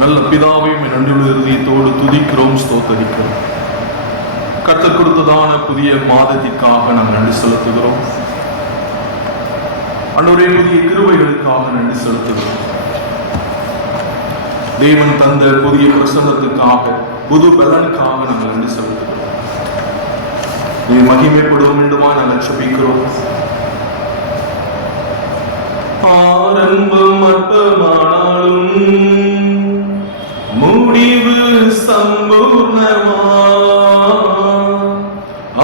நல்ல பிதாவையும் நன்றியுள்ள இருதயத்தோடு துதிக்கிறோம், ஸ்தோத்தரிக்கிறோம். கர்த்தர் கொடுத்ததான புதிய மாதத்திற்காக நாம் நன்றி செலுத்துகிறோம். ஆண்டவரே, புதிய கிருபைகளுக்காக நன்றி செலுத்துகிறோம். தேவன் தந்த புதிய பிரசன்னத்துக்காக, புது பலனுக்காக நாங்கள் நன்றி செலுத்துகிறோம். நீ மகிமைப்படும் வேண்டுமா நாங்கள் ஜெபிக்கிறோம். ஆரம்பம் அற்பமானாலும் முடிவு சம்பூர்ணமா.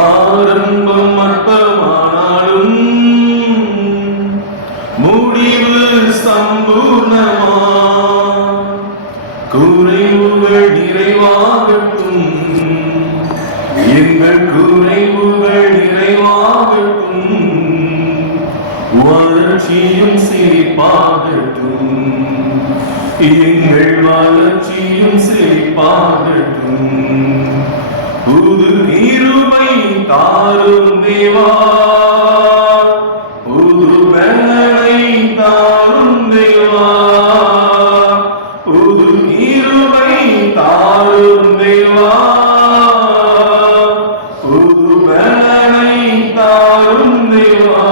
ஆரம்பம் அற்பமானாலும் முடிவு சம்பூர்ணமா. குறைவுகள் நிறைவாகட்டும், எங்கள் குறைவுகள் நிறைவாகட்டும். வளர்ச்சியும் செழிப்பாகட்டும், எங்கள் வளர்ச்சியும் செழிப்பாகட்டும். புது கிருபை தாரும் தேவா, புது பலனை தாரும் தேவா. புது கிருபை தாரும் தேவா, புது பலனை தாரும் தேவா.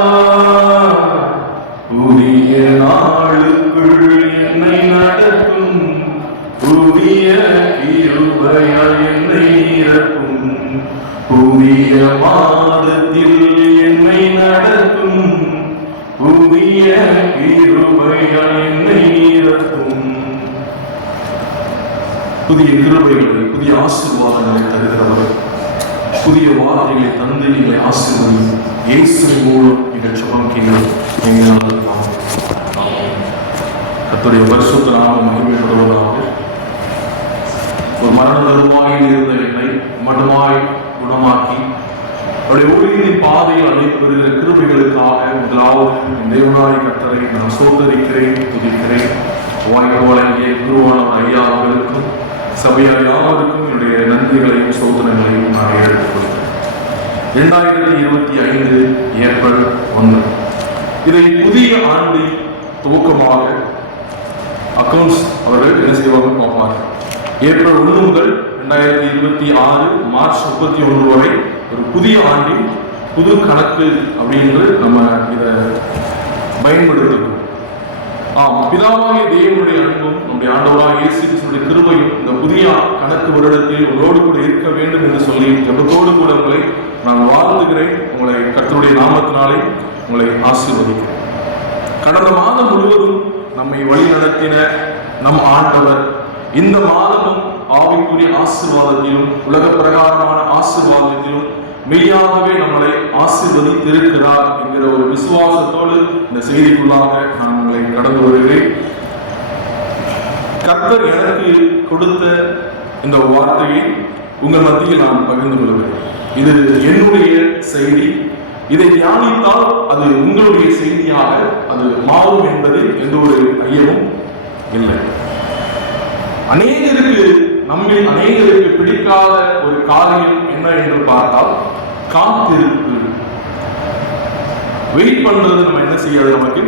புதிய நாளுக்குள் என்னை நடக்கும், புதிய கிருபையால் என்னை நிரப்பும். புதிய மாதத்தில் என்னை நடக்கும், புதிய கிருபையால் என்னை நிரப்பும். புதிய கிருபைகளை, புதிய ஆசீர்வாதங்களை தருகிறவர், புதிய வார்த்தைகளை தந்து எங்களை ஆசீர்வதியும். இயேசுவின் மூலம் எங்கள் சுகம் கேட்கிறோம். கர்த்தருடைய பரிசுத்த நாமம் மகிமைப்படுவதாக. ஒரு மரண தருவாயில் இருந்த என்னை மட்டமாய் குணமாக்கி அவருடைய ஊழியத்தின் பாதையில் அழைத்து வருகிற கிருபைகளுக்காக முதலாவது தேவனாய் கர்த்தரை நான் சோதரிக்கிறேன், துதிக்கிறேன். வாய்ப்போலங்கே குருவான ஐயா அவர்களுக்கும் சபையார் யாவருக்கும் என்னுடைய நன்றிகளையும் சோதனைகளையும் நான் எடுத்துக்கொள்கிறேன். 2025 ஏப்ரல் 1 இதை புதிய ஆண்டு துவக்கமாக அக்கவுண்ட்ஸ் அவர்கள் என்ன செய்வாங்க பார்ப்பாங்க. ஏப்ரல் 1 முதல் 2026 மார்ச் 31 வரை ஒரு புதிய ஆண்டின் புது கணக்கு அப்படின்னு நம்ம இதை பயன்படுத்துகிறோம். பிதாவாகிய தேவனுடைய அன்பும் நம்முடைய ஆண்டவராகிய இயேசு கிறிஸ்துவின் கிருபையும் இந்த புதிய கணக்கு வருடத்தில் உங்களோடு கூட இருக்க வேண்டும் என்று சொல்லி ஜெபத்தோடு கூட உங்களை நான் வாழ்த்துகிறேன். உங்களை கர்த்தருடைய நாமத்தினாலே உங்களை ஆசீர்வதிக்கிறேன். கடந்த மாதம் முழுவதும் நம்மை வழி நடத்தின நம் ஆண்டவர் இந்த மாதமும் ஆவிக்குரிய ஆசீர்வாதத்திலும் உலக பிரகாரமான ஆசீர்வாதத்திலும் மெய்யாகவே நம்மளை ஆசீர்வதித்திருக்கிறார் என்கிற ஒரு விசுவாசத்தோடு இந்த செய்திக்குள்ளாக நான் உங்களை கடந்து வருகிறேன். கர்த்தர் எனக்கு கொடுத்த இந்த வார்த்தையை உங்கள் மத்தியில் நான் பகிர்ந்து கொள்கிறேன். இது என்னுடைய செய்தி. இதை தியானித்தால் அது உங்களுடைய செய்தியாக அது மாறும் என்பதில் எந்த ஒரு ஐயமும் இல்லை. நம்மில் அநேகருக்கு பிடிக்காத ஒரு காரியம் என்ன என்று பார்த்தால் காத்திருப்பு. வெயிட் பண்றது நம்ம என்ன செய்யாது. நமக்கு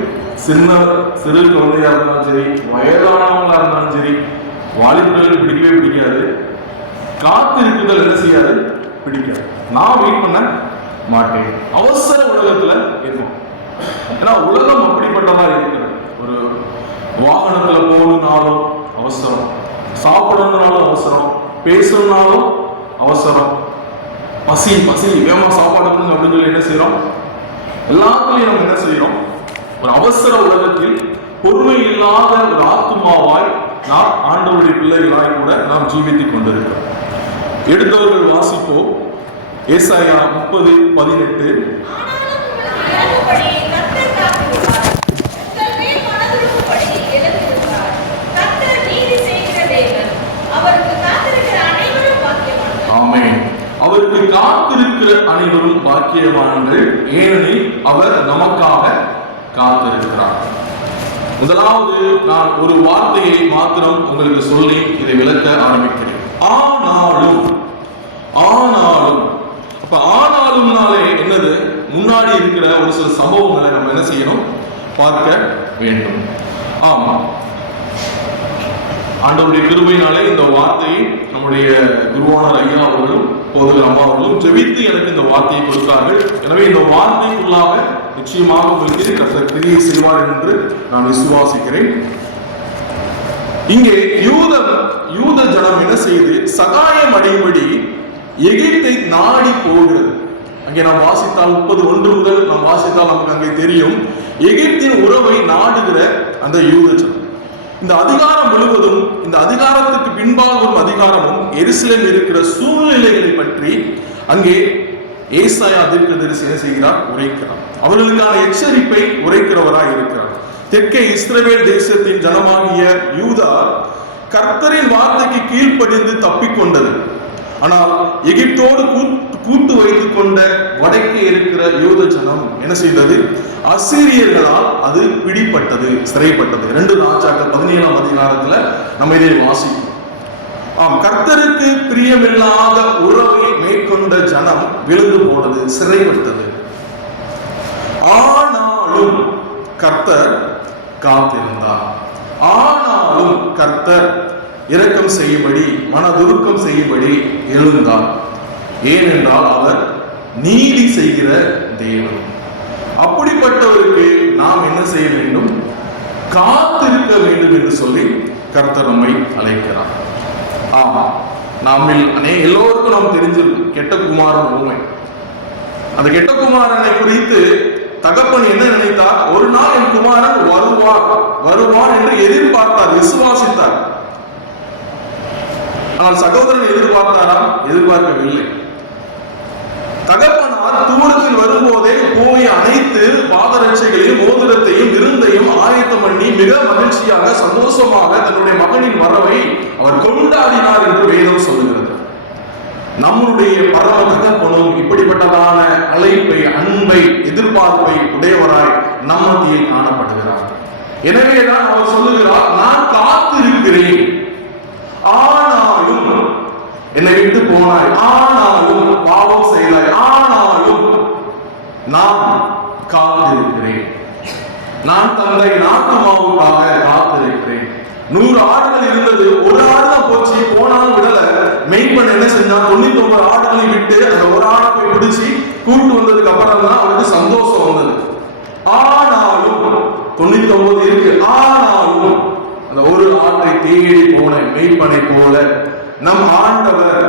சிறு குழந்தையா இருந்தாலும் சரி, வயதானவங்களா இருந்தாலும் சரி, வாலிபர்களுக்கு பிடிக்கவே பிடிக்காது. காத்திருக்குதல் என்ன செய்யாது, பிடிக்காது. நான் வெயிட் பண்ண மாட்டேன். அவசர உலகத்துல இருக்கும். ஏன்னா உலகம் அப்படிப்பட்டதா இருக்கிறது. ஒரு வாகனத்துல போகணும்னாலும் அவசரம், சாப்பிடணும்னாலும் அவசரம், பேசணும்னாலும் அவசரம், பசி வேகமா சாப்பாடு அப்படின்னு சொல்லி என்ன செய்யறோம். எல்லாத்துலயும் நம்ம என்ன செய்யறோம், ஒரு அவசர உலகத்தில் பொறுமை இல்லாத ஒரு ஆத்துமாவாய் நாம் ஆண்டவருடைய பிள்ளைகளாய் கூட நாம் ஜீவித்துக் கொண்டிருக்கிறோம். எடுத்தவர்கள் வாசிப்போம். ஏசாயா 30:18. ஆமென். அவருக்கு காத்திருக்கிற அனைவரும் பாக்கியவான்கள், ஏனெனில் அவர் நமக்காக காத்திருக்கிறார். முதலாவது நான் ஒரு வார்த்தையை மாத்திரம் உங்களுக்கு சொல்லி இதை விளக்க ஆரம்பிக்கிறேன். ஆனாலும் அப்ப ஆனாலும்னாலே என்னது, முன்னாடி இருக்கிற ஒரு சில சம்பவங்களை நம்ம என்ன செய்யணும், பார்க்க வேண்டும். ஆமா, ஆண்டவருடைய கிருபையினாலே இந்த வார்த்தையை நம்முடைய குருவானர் ஐயா அவர்களும் போதகர் அம்மா அவர்களும் ஜெபித்து எனக்கு இந்த வார்த்தையை கொடுத்தார்கள். எனவே இந்த வார்த்தைக்குள்ளாக நிச்சயமாக உங்களுக்கு கர்த்தர் கிரியை செய்வார் என்று நான் விசுவாசிக்கிறேன். இங்கே யூத ஜனம் என்ன செய்து சகாயம் அடையும்படி எகிப்தை நாடி போகிறது. அங்கே நாம் வாசித்தால் 30:1 முதல் நாம் வாசித்தால் நமக்கு அங்கே தெரியும் எகிப்தின் உறவை நாடுகிற அந்த யூத ஜனம். இந்த அதிகாரம் முழுவதும், இந்த அதிகாரத்துக்கு பின்பாக ஒரு அதிகாரமும் எருசலேமில் இருக்கிற சூழ்நிலைகளை பற்றி அங்கே ஏசாயா தீர்க்கதரிசி என்ன செய்கிறார்? உரைக்கிறார். அவர்களுக்கான எச்சரிப்பை உரைக்கிறவராய் இருக்கிறார். தெற்கே இஸ்ரவேல் தேசத்தின் ஜனமாகிய யூதா கர்த்தரின் வார்த்தைக்கு கீழ்ப்படிந்து தப்பிக்கொண்டது. ஆனால் எகிப்தோடு கூட்டு வைத்துக் கொண்ட வடக்கே இருக்கிற யூத ஜனம் என்ன செய்தது? அசீரியர்களால் அது பிடிப்பட்டது, சிறைப்பட்டது. 2 ராஜாக்கள் 17ஆம் அதிகாரத்துல நம்ம இதை வாசிக்கிறோம். கர்த்தருக்கு பிரியமில்லாத உறவை மேற்கொண்ட ஜனம் விழுந்து போனது, சிறைப்பட்டது. ஆனாலும் கர்த்தர் காத்திருந்தார். ஆனாலும் கர்த்தர் இரக்கம் செய்யும்படி, மனதுருக்கம் செய்யும்படி எழுந்தார். ஏனென்றால் அவர் நீதி செய்கிற தேவன். அப்படிப்பட்டவருக்கு நாம் என்ன செய்ய வேண்டும்? காத்திருக்க வேண்டும் என்று சொல்லி கர்த்தர் நம்மை அழைக்கிறார். ஆமா, நாமில் எல்லோருக்கும் நாம் தெரிஞ்சிருக்கும் கெட்ட குமாரன் உண்மை. அந்த கெட்ட குமாரனை குறித்து தகப்பன் என்ன நினைத்தார்? ஒரு நாள் என் குமாரன் வருவான் என்று எதிர்பார்த்தார், விசுவாசித்தார். ஆனால் சகோதரன் எதிர்பார்த்தாரா? எதிர்பார்க்கவில்லை. தகப்பனார் தூரத்தில் வரும்போதே போய் அனைத்து பாதரட்சைகளையும் மோதிரத்தையும் விருந்தையும் ஆயத்தம் பண்ணி மிக மகிழ்ச்சியாக சந்தோஷமாக தன்னுடைய மகனின் வரவை அவர் கொண்டாடினார் என்று வேதம் சொல்லுகிறது. நம்முடைய பரம தகப்பனும் இப்படிப்பட்டதான அழைப்பை, அன்பை, எதிர்பார்ப்பை உடையவராய் நம் மத்தியில் காணப்படுகிறார். எனவேதான் அவர் சொல்லுகிறார், நான் காத்திருக்கிறேன், ஆனாலும் என்னை விட்டு போனாய், ஆனாலும் பாவம் செய்தாய், ஆனாலும் நான் காத்திருக்கிறேன். நான் தந்தை நாட்டுமாவுக்காக காத்திருக்கிறேன். 100 ஆடுகள் இருந்தது, ஒரு ஆடு தான் போச்சு, போனாலும் விடல. மெய்ப்பன் என்ன செஞ்சா? 99 ஆடுகளை விட்டு அந்த ஒரு ஆடை போய் பிடிச்சி கூட்டு வந்ததுக்கு அப்புறம் தான் அவருக்கு சந்தோஷம் வந்தது. ஆனாலும் 99 இருக்கு, ஆனாலும் அந்த ஒரு ஆட்டை தேடி போன மெய்ப்பனை போல நம் ஆண்டவர்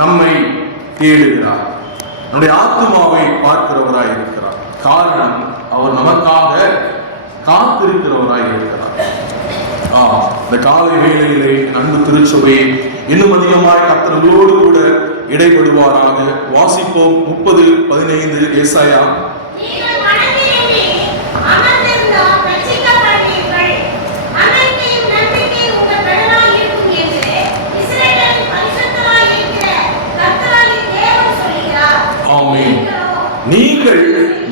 நம்மை தேடுகிறார். நம்முடைய ஆத்மாவை பார்க்கிறவராய் இருக்கிறார். காரணம், அவர் நமக்காக காத்திருக்கிறவராய் இருக்கிறார். இந்த காலை வேளையிலே அன்பு திருச்சபையை இன்னும் அதிகமாய் கர்த்தர்களோடு கூட இடைபடுவாராக. வாசிப்போம் 30:15 ஏசாயா. நீங்கள்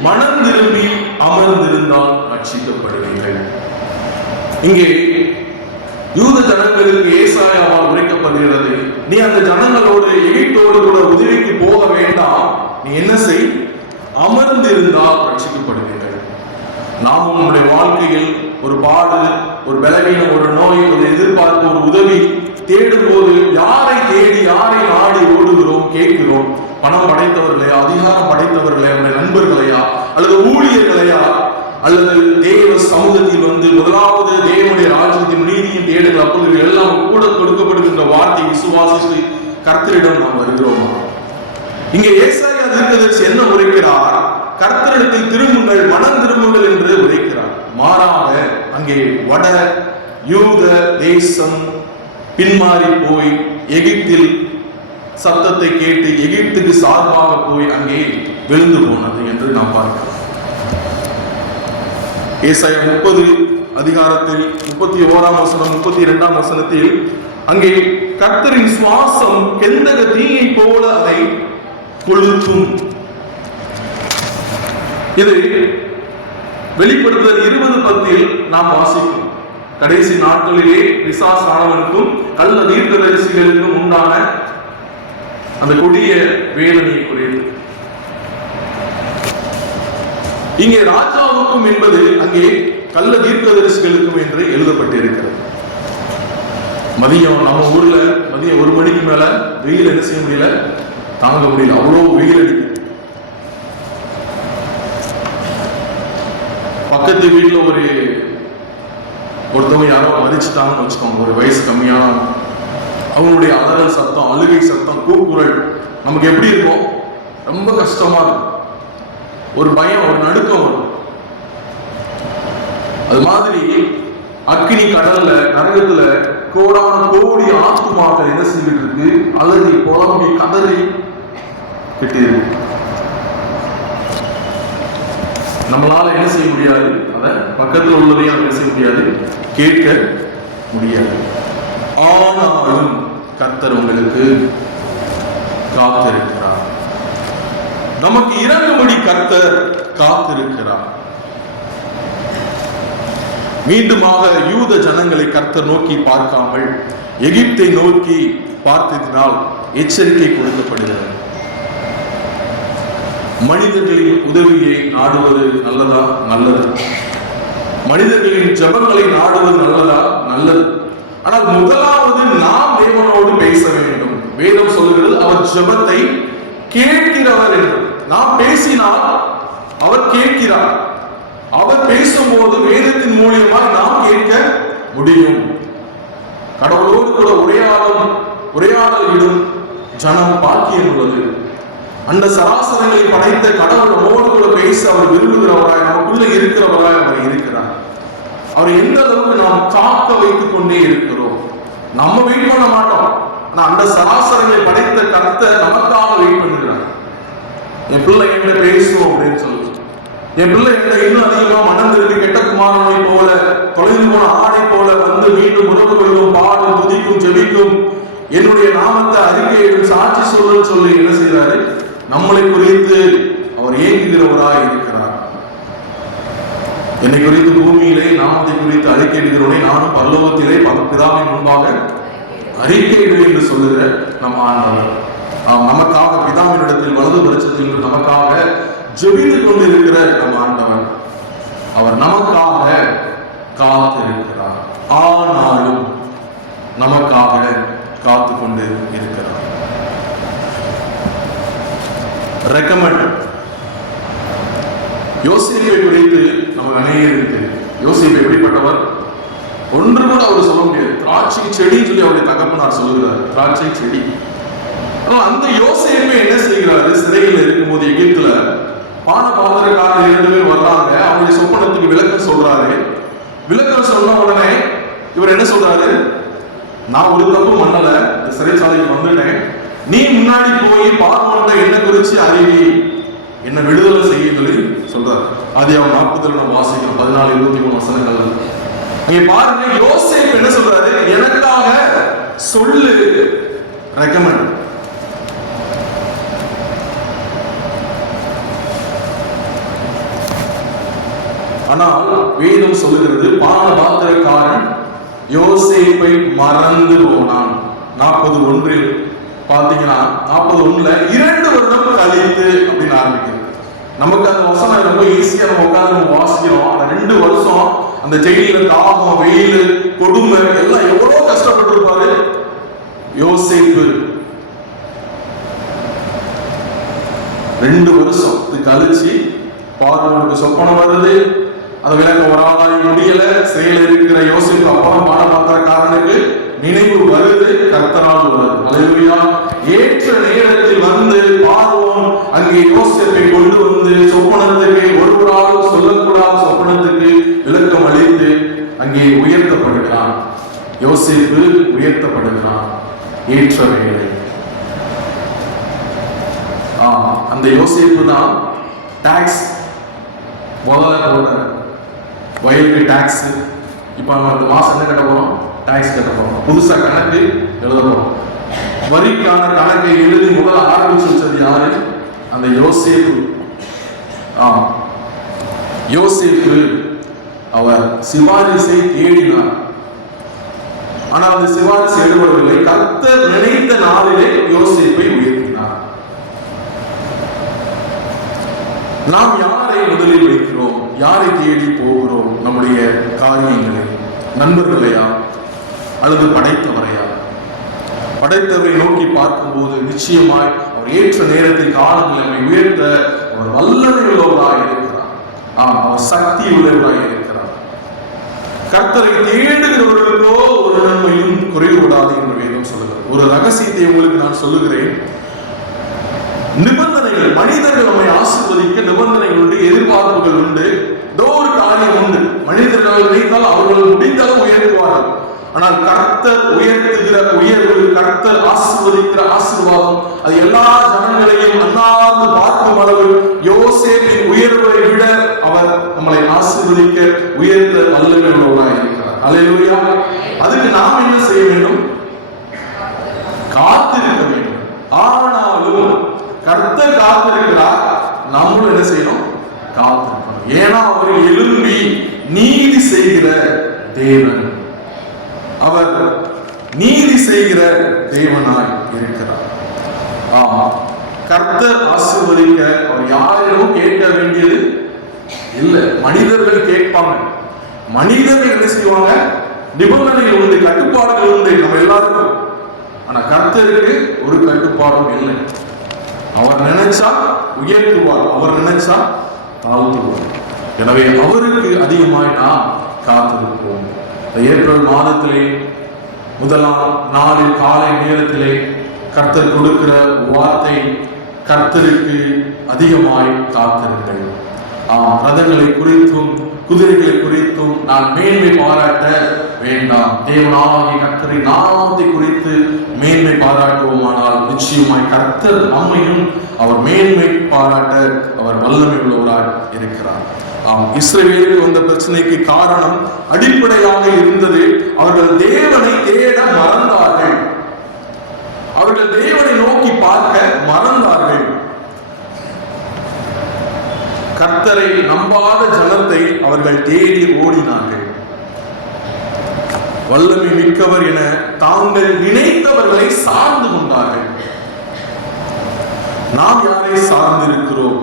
மனம் திரும்பி அமர்ந்திருந்தால் ரட்சிக்கப்படுவீர்கள். இங்கே யூத ஜனங்களுக்கு ஏசாயாவால் உரைக்கப்படுகிறது, நீ அந்த ஜனங்களோடு எகிப்தோடு கூட உதவிக்கு போக வேண்டாம், நீ என்ன செய்? அமர்ந்திருந்தால் ரட்சிக்கப்படுவீர்கள். நாமும் நம்முடைய வாழ்க்கையில் ஒரு பாடு, ஒரு பலவீனம், ஒரு நோய், ஒரு எதிர்பார்ப்பு, ஒரு உதவி தேடும் போது யாரை தேடி, யாரை நாடி ஓடுகிறோம், கேட்கிறோம்? பணம் படைத்தவர்களையா, அதிகாரம் படைத்தவர்களையா, நம்முடைய நண்பர்களையா, அல்லது ஊழியர்களையா, அல்லது தேவ சமூகத்தில் வந்து முதலாவது தேவனுடைய ராஜ்யத்தின் நீதியின் தேடுகள்? அப்பொழுது எல்லாம் கூட கொடுக்கப்படுகின்ற வார்த்தை விசுவாசித்து கர்த்தரிடம் நாம் வருகிறோமா? இங்கே ஏசாயா தீர்க்கதரிசி என்ன உரைக்கிறார்? கர்த்தரிடத்தில் திரும்புங்கள், மனம் திரும்புங்கள் என்று உரைக்கிறார். மாறாக அங்கே வட யூத தேசம் பின்மாறி போய் எகிப்தில் சத்தத்தை கேட்டு எகிப்துக்கு சார்பாக போய் அங்கே விழுந்து போனது என்று நாம் பார்க்கிறோம். ஏசாயா 30 அதிகாரத்தில் 31ஆம் வசனம் 32ஆம் வசனத்தில் அங்கே கர்த்தரின் சுவாசம் கெந்தக தீயை போல அதை கொளுத்தும். இது வெளிப்படுத்துதல் 20:10 நாம் வாசிக்கிறோம். கடைசி நாட்களிலே பிசாசு ஆனவனுக்கும் கள்ள தீர்க்கதரிசிகளுக்கும் உண்டான அந்த கொடிய வேதனை குறித்து. இங்கே ராஜாவுக்கும் என்பது அங்கே கள்ள தீர்க்கதரிசிகளுக்கும் என்று எழுதப்பட்டிருக்கிறது. மதியம் நம்ம ஊர்ல மதியம் 1 மணிக்கு மேல வெயில் என்ன செய்ய முடியல, தாங்க முடியல, அவ்வளோ வெயில் அடிக்குது. பக்கத்து வீட்டுல ஒருத்தவங்க யாரோ மதிச்சுட்டாங்கன்னு வச்சுக்கோங்க, ஒரு வயசு கம்மியான, அவங்களுடைய அலறல் சத்தம், அழுகை சத்தம், கூக்குரல் நமக்கு எப்படி இருக்கும்? ரொம்ப கஷ்டமா இருக்கும். ஒரு பயம், ஒரு நடுக்கம் வரும். அது மாதிரி அக்கினி கடல்ல, நரகத்துல கோடான கோடி ஆத்துமாக்கள் என்ன செய்துட்டு இருக்கு? அலறி புலம்பி கதறி கிட்டு இருக்கு. நம்மளால என்ன செய்ய முடியாது? அத பக்கத்தில் உள்ளதையும் என்ன செய்ய முடியாது, கேட்க முடியாது. ஆனாலும் கர்த்தர் உங்களுக்கு காத்திருக்கிறார். நமக்கு இறங்கும்படி கர்த்தர் காத்திருக்கிறார். மீண்டுமாக யூத ஜனங்களை கர்த்தர் நோக்கி பார்க்காமல் எகிப்தை நோக்கி பார்த்ததினால் எச்சரிக்கை கொடுக்கப்படுகிறது. மனிதர்களின் உதவியை நாடுவது நல்லதா? நல்லது. மனிதர்களின் ஜெபங்களை நாடுவது நல்லதா? நல்லது. ஆனால் முதலாவது நாம் தேவனோடு பேச வேண்டும். வேதம் சொல்கிறது அவர் ஜெபத்தை கேட்கிறவர் என்று. நாம் பேசினால் அவர் கேட்கிறார். அவர் பேசும்போது வேதத்தின் மூலியமாக நாம் கேட்க முடியும். கடவுளோடு கூட உரையாடல் விடும் ஜனம் பாக்கியம் உள்ளது. அந்த சராசரங்களை படைத்த கடவுள் நம்மோடு கூட பேச அவர் விரும்புகிறவராய், நமக்குள்ள இருக்கிறவராய் அவர் இருக்கிறார். அவர் எந்த அளவுக்கு நாம் காக்க வைத்துக் கொண்டே இருக்கிறோம். நம்ம வெயிட் பண்ண மாட்டோம், ஆனா அந்த சராசரங்களை படைத்த கர்த்தர் நமக்காக வெயிட் பண்ணுகிறார். என் பிள்ளை என்ன பேசும் அப்படின்னு சொல்லி, என் பிள்ளை என்ன இன்னும் அதிகமா மனம் திரும்பி கெட்ட குமாரனை போல, தொலைந்து போன ஆடை போல வந்து மீண்டும் உறவு கொள்ளும், பாடும், துதிக்கும், ஜெபிக்கும், என்னுடைய நாமத்தை அறிக்கையிடும், சாட்சி சொல்லுன்னு சொல்லி என்ன செய்யறாரு? நம்மளை குறித்து அவர் ஏங்குகிறவராய் இருக்கிறார். என்னை குறித்து பூமியிலே நாமத்தை குறித்து அறிக்கையிடுகிறவனை நானும் பரலோகத்திலே பிதாவின் முன்பாக அறிக்கையிடு என்று சொல்லுகிற நம் ஆண்டவர். நமக்காக பிதாவினிடத்தில் வலது பட்சத்தில் நமக்காக ஜெபித்துக் கொண்டிருக்கிற நம் ஆண்டவர். அவர் நமக்காக காத்திருக்கிறார். ஆனாலும் நமக்காக காத்து கொண்டு இருக்கிறார். ரெக்கமெண்ட். யோசேப்பை குறித்து நம்ம நினைவு. யோசேப்பு எப்படிப்பட்டவர்? ஒன்று கூட அவர் சொல்ல முடியாது. திராட்சை செடின்னு சொல்லி அவருடைய தகப்பனார் சொல்லுகிறார், திராட்சை செடி. அந்த யோசேப்பை என்ன செய்கிறாரு? சிறையில் இருக்கும்போது எகிப்துல பானபாத்திரக்காரர் 2 பேர் வர்றாங்க. அவருடைய சொப்பனத்துக்கு விளக்கம் சொல்றாரு. விளக்கம் சொன்ன உடனே இவர் என்ன சொல்றாரு? நான் ஒரு தப்பு பண்ணல, சிறைச்சாலைக்கு வந்துட்டேன், நீ முன்னாடி போய் பார்வோன்ட்ட என்ன குறிச்சு அறிவி, என்ன விடுதலை செய்ய சொல்லி சொல்றாரு. ஆதியாகமம் 40 நம்ம வாசிக்கிறோம், 14-23 வசனங்கள்ல. நீங்க பாருங்க, யோசேப்பு என்ன சொல்றாரு? எனக்காக சொல்லு, ரெக்கமெண்ட். ஆனால் வேதம் சொல்லுகிறது, பானபாத்திரக்காரன் யோசேப்பை மறந்து போனான். 40:1 பாத்தீங்கன்னா 41 2 வருடம் கழித்து அப்படின்னு ஆரம்பிக்குது. நமக்கு அந்த வசனம் ரொம்ப ஈஸியா நம்ம உட்கார்ந்து வாசிக்கிறோம். அந்த 2 வருஷம் அந்த ஜெயில தாகம், வெயில், கொடுமை எல்லாம் எவ்வளவு கஷ்டப்பட்டு இருப்பாரு யோசேப்பு. 2 வருஷம் கழிச்சு பார்வோனுக்கு சொப்பனம் வருது. அந்த விளக்கம் வராதாய் முடியல. சிறையில் இருக்கிற யோசேப்பு அப்புறம் பானபாத்திரக்காரனுக்கு நினைவு வருது, கர்த்தரால் வருது. அல்லேலூயா. ஏற்ற நேரத்தில் வந்து பார்வோன் அங்கே யோசேப்பை கொண்டு வந்து சொப்பனத்துக்கு, ஒருவரால் சொல்லக்கூடாத சொப்பனத்துக்கு விளக்கம் அளித்து அங்கே உயர்த்தப்படுகிறான். யோசேப்பு உயர்த்தப்படுகிறான். ஏற்ற வேலை. அந்த யோசேப்பு தான் டாக்ஸ் முதல்ல போட, வயலுக்கு டாக்ஸ். இப்ப நம்ம அந்த மாசம் என்ன கட்ட போறோம்? டாக்ஸ் கட்ட போறோம். புதுசா கணக்கு எழுத போறோம். வரிக்கான கணக்கை எழுதி முதல்ல ஆரம்பிச்சு வச்சது யாரு? அந்த யோசேப்பு. யோசேப்பு அவர் சிபாரிசை தேடினார். ஆனால் அந்த சிபாரிசு எடுபடவில்லை. கர்த்தர் நினைத்த நாளிலே யோசேப்பை உயர்த்தினார். நாம் யாரை முதலில் வைக்கிறோம்? யாரை தேடி போகிறோம்? நம்முடைய காரியங்களை, நண்பர்களையா, அல்லது படைத்தவரையா? படைத்தவரை நோக்கி பார்க்கும்போது நிச்சயமாய் அவர் ஏற்ற நேரத்தில் காலத்தில் நம்மை உயர்த்த அவர் வல்லமை உள்ளவராக இருக்கிறார். அவர் சக்தி உள்ளவராக இருக்கிறார். கர்த்தரை தேடுகிறவர்களுக்கோ ஒரு நன்மையும் குறைவுபடாது என்று வேதம் சொல்லுகிறது. ஒரு ரகசியத்தை உங்களுக்கு நான் சொல்லுகிறேன். நிபந்தனைகள், மனிதர்கள் நம்மை ஆசீர்வதிக்க நிபந்தனைகளுடைய எதிர்பார்ப்புகள் உண்டு. ஏதோ ஒரு காரியம் உண்டு. மனிதர்கள் நினைத்தால் அவர்கள் முடிந்தாலும் உயர்த்துவார்கள். ஆனால் கர்த்தர் உயர்த்துகிற உயர்வு, கர்த்தர் ஆசீர்வதிக்கிற ஆசீர்வாதம், அது எல்லா ஜனங்களையும் அண்ணாந்து பார்க்கும் அளவு யோசேப்பின் உயர்வை விட அவர் நம்மளை ஆசீர்வதிக்க உயர்த்த வல்லமை உள்ளவராக இருக்கிறார். அல்லேலூயா. அதுக்கு நாம் என்ன செய்ய வேண்டும்? காத்திருக்க வேண்டும். ஆனாலும் கர்த்தர் காத்திருக்கிறார், நம்மளும் என்ன செய்யணும்? காத்திருக்கணும். ஏன்னா அவர் எழும்பி நீதி செய்கிற தேவன், அவர் நீதி செய்கிற தேவனாய் இருக்கிறார். கர்த்தர் ஆசீர்வதிக்க அவர் யாரிடமும் கேட்க வேண்டியது இல்லை. மனிதர்கள் கேட்பாங்க. மனிதர்கள் என்ன செய்வாங்க? நிபந்தனைகள் உண்டு, கட்டுப்பாடுகள் உண்டு நம்ம எல்லாருக்கும். ஆனா கர்த்தருக்கு ஒரு கட்டுப்பாடும் இல்லை. அவர் நினைச்சா உயர்த்துவார், அவர் நினைச்சா தாழ்த்துவார். எனவே அவருக்கு அதிகமாய் நாம் காத்திருப்போம். ஏப்ரல் மாதத்திலே முதலாம் நாளில் காலை நேரத்திலே கர்த்தர் கொடுக்கிற வார்த்தை, கர்த்தருக்கு அதிகமாய் காத்திருங்கள். ரதங்களை குறித்தும் குதிரைகளை குறித்தும் நான் மேன்மை பாராட்ட வேண்டாம். தேவனாகிய கர்த்தரை நாமத்தை குறித்து மேன்மை பாராட்டுவோமானால் நிச்சயமாய் கர்த்தர் நம்மையும் அவர் மேன்மை பாராட்ட அவர் வல்லமை உள்ளவராய் இருக்கிறார். இஸ்ரவேலுக்கு வந்த பிரச்சனைக்கு காரணம் அடிப்படையாக இருந்தது, அவர்கள் தேவனை தேட மறந்தார்கள். அவர்கள் தேவனை நோக்கி பார்க்க மறந்தார்கள். கர்த்தரை நம்பாத ஜனத்தை அவர்கள் தேடி ஓடினார்கள். வல்லமை மிக்கவர் என தாங்கள் நினைத்தவர்களை சார்ந்து கொண்டார்கள். நாம் யாரை சார்ந்திருக்கிறோம்?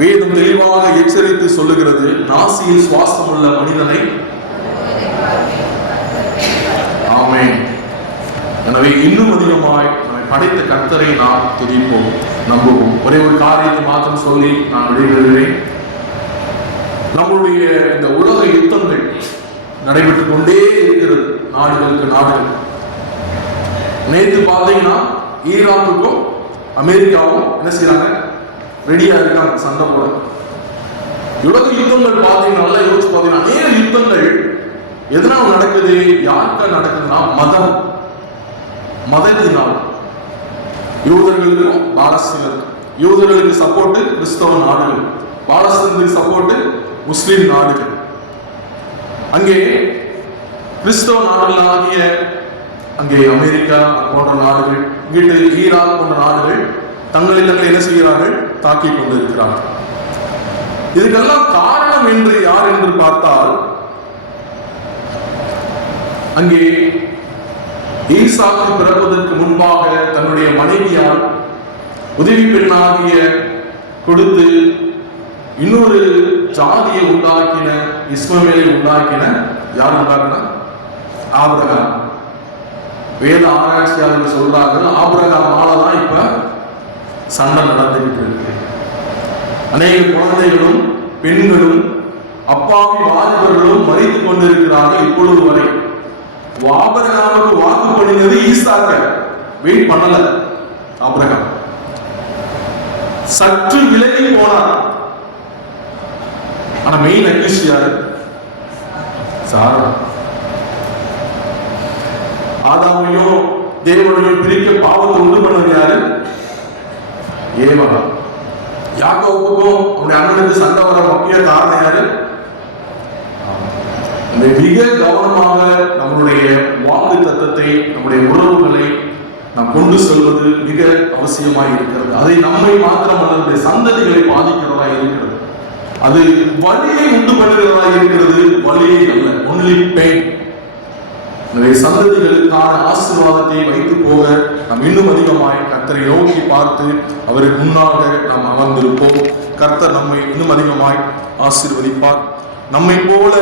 வேதம் தெளிவாக எச்சரித்து சொல்லுகிறது, நாசியில் சுவாசம் உள்ள மனிதனை. ஆமென். எனவே இன்னும் அதிகமாய் நம்மை படைத்த கர்த்தரை நாம் துதிப்போம், நம்புவோம். ஒரே ஒரு காரியத்தை மாத்திரம் சொல்லி நான் விடைபெறுகிறேன். நம்முடைய இந்த உலக யுத்தங்கள் நடைபெற்றுக் கொண்டே இருக்கிறது, நாடுகளுக்கு நாடுகள். நேற்று பார்த்தீங்கன்னா ஈராக்குக்கும் அமெரிக்காவும் என்ன செய்யறாங்க? ரெடியா இருக்காங்க சண்டை போட. உலக யுத்தங்கள் பார்த்தீங்கன்னா நல்லா யோசிச்சு பார்த்தீங்கன்னா அநேக யுத்தங்கள் எதனால் நடக்குது? யாருக்கா நடக்குதுன்னா மதத்தினால். யூதர்களுக்கும் பாலஸ்தீனருக்கும். யூதர்களுக்கு சப்போர்ட் கிறிஸ்தவ நாடுகள், பாலஸ்தீனத்துக்கு சப்போர்ட் முஸ்லிம் நாடுகள். அங்கே கிறிஸ்தவ நாடுகள் ஆகிய அங்கே அமெரிக்கா போன்ற நாடுகள், இங்கிட்டு ஈராக் போன்ற நாடுகள் தங்களை என்ன செய்கிறார்கள்? தாக்கிக் கொண்டு இருக்கிறார்கள். இதுக்கெல்லாம் காரணம் என்று யார் என்று பார்த்தால், அங்கே ஈசாக்கு பிறப்பதற்கு முன்பாக தன்னுடைய மனைவியால் உதவி பெண்ணாகிய கொடுத்து இன்னொரு ஜாதியை உண்டாக்கின, இஸ்மவேலை உண்டாக்கின யார் உண்டாக்கின? ஆபிரகாம். வேத ஆராய்ச்சியாளர்கள் சொல்றார்கள், ஆபிரகாமாலதான் இப்ப சண்டை நடந்துகிட்டு இருக்கு. அநேக குழந்தைகளும் பெண்களும் அப்பாவி வாலிபர்களும் மறித்து கொண்டிருக்கிறார்கள் இப்பொழுது வரை. ஆபிரகாமுக்கு வாக்கு பண்ணினது ஈசாக்க, வெயிட் பண்ணல. ஆபிரகாம் சற்று விலகி போனார். ஆனா மெயின் அக்யூஸ் யாரு? சாரா. ஆதாமையும் தேவனையும் பிரிக்க பாவத்தை உண்டு பண்ணது யாரு? ஏவா. யாக்கோபுக்கும் அவனுடைய அண்ணனுக்கு சண்டை வர முக்கிய காரணம் யாரு? மிக கவனமாக நம்முடைய வாக்கு தத்தத்தை, நம்முடைய உறவுகளை நாம் கொண்டு செல்வது மிக அவசியமாய் இருக்கிறது. அதை நம்மை மாத்திரமல்ல, நம்முடைய சந்ததிகளை பாதிக்கிறதா இருக்கிறது. அது வலியை உண்டு பண்ணுகிறதா இருக்கிறது, வலியை அல்ல, ஒன்லி பெயின். நம்முடைய சந்ததிகளுக்கான ஆசீர்வாதத்தை வைத்து போக நாம் இன்னும் அதிகமாய் கர்த்தரை நோக்கி பார்த்து அவருக்கு முன்னாக நாம் அமர்ந்திருப்போம். கர்த்தர் நம்மை இன்னும் அதிகமாய் ஆசீர்வதிப்பார். நம்மை போல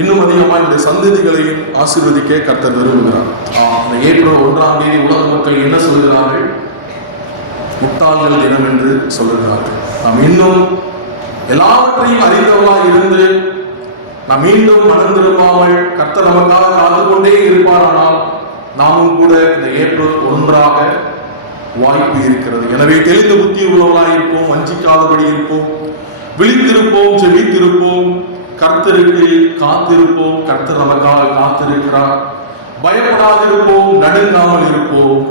இன்னும் அதிகமாக என்னுடைய சந்ததிகளையும் ஆசீர்வதிக்க கர்த்தர் விரும்புகிறார். இந்த ஏப்ரல் 1ஆம் தேதி உலக மக்கள் என்ன சொல்கிறார்கள்? முட்டாள்கள் தினம் என்று சொல்லுகிறார்கள். நாம் இன்னும் எல்லாவற்றையும் அறிந்தவர்களாக இருந்து நாம் மீண்டும் மனம் திரும்பாமல் கர்த்தர் நமக்காக காத்து கொண்டே இருப்பாரானால் நாமும் கூட இந்த ஏப்ரல் 1ஆக வாய்ப்பு இருக்கிறது. எனவே தெளிந்த புத்தி உள்ளவர்களாக இருப்போம், வஞ்சிக்காதபடி இருப்போம், விழித்திருப்போம், ஜெபித்திருப்போம், கர்த்தருக்கு காத்திருப்போம். கர்த்தர் நமக்காக காத்திருக்கிறார். பயப்படாதிருப்போம், நடுங்காமல் இருப்போம்.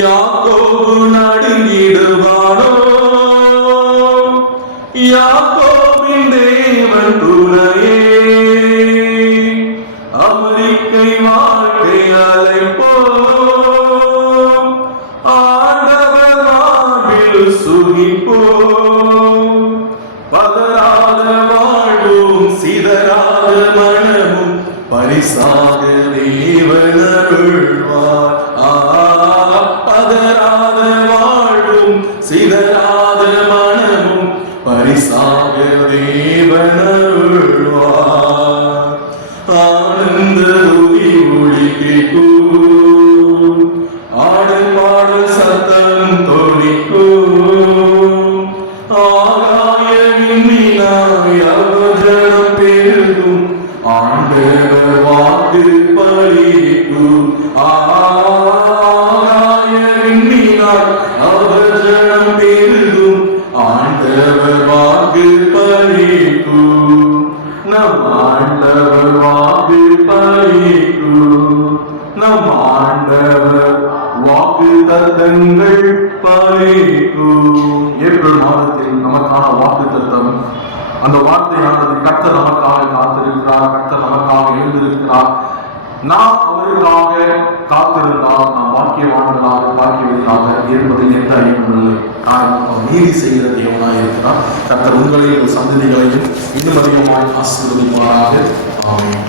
யாக்கோபு நடுங்கிடுவானோ, யாக்கோபின் தேவன் துணையே, அமெரிக்கை வாழ்க்கை அலைப்போம், ஆண்டவர் மார்பில் சுகிப்போம், பதறாத வாழ்வும் சிதறாத மனமும் பரிசாக தேவன் அருள்வார். பதறாத வாழ்வும் சிதறாத மனமும் பரிசாக தேவன் அருள்வார். ஆனந்த ஒலி ஒளி கேட்கும், ஆடல் பாடல் சத்தம் தொனிக்கும், ஆகாய விண்ணினாய் அவஜனம் பெருகும், ஆண்டவர் வாக்கு பலிக்கும். ஆகாய விண்ணினாய் அவஜனம் பெருகும், ஆண்டவர் வாக்கு பலிக்கும். நம் ஆண்டவர் வாக்கு பலிக்கும். நம் ஆண்டவர் வாக்கு தத்தங்கள் பலிக்கும். ஏப்ரல் மாதத்தில் நமக்கான வாக்கு தத்தம், அந்த வார்த்தையானது கர்த்தர் நமக்காக காத்திருக்கிறார், கர்த்தர் நமக்காக எழுந்திருக்கிறார். நாம் அவருக்காக காத்திருந்தால் நாம் பாக்கியவான்களாக பாக்கியவதிகளாக இருப்பதில் எந்த ஐயமும் இல்லை. காரணம் அவர் நீதி செய்கிற தேவனாக இருக்கிறார். கர்த்தர் உங்களையும் சந்ததிகளையும் இன்னும் அதிகமாக ஆசீர்வதிப்பாராக. ஆமென்.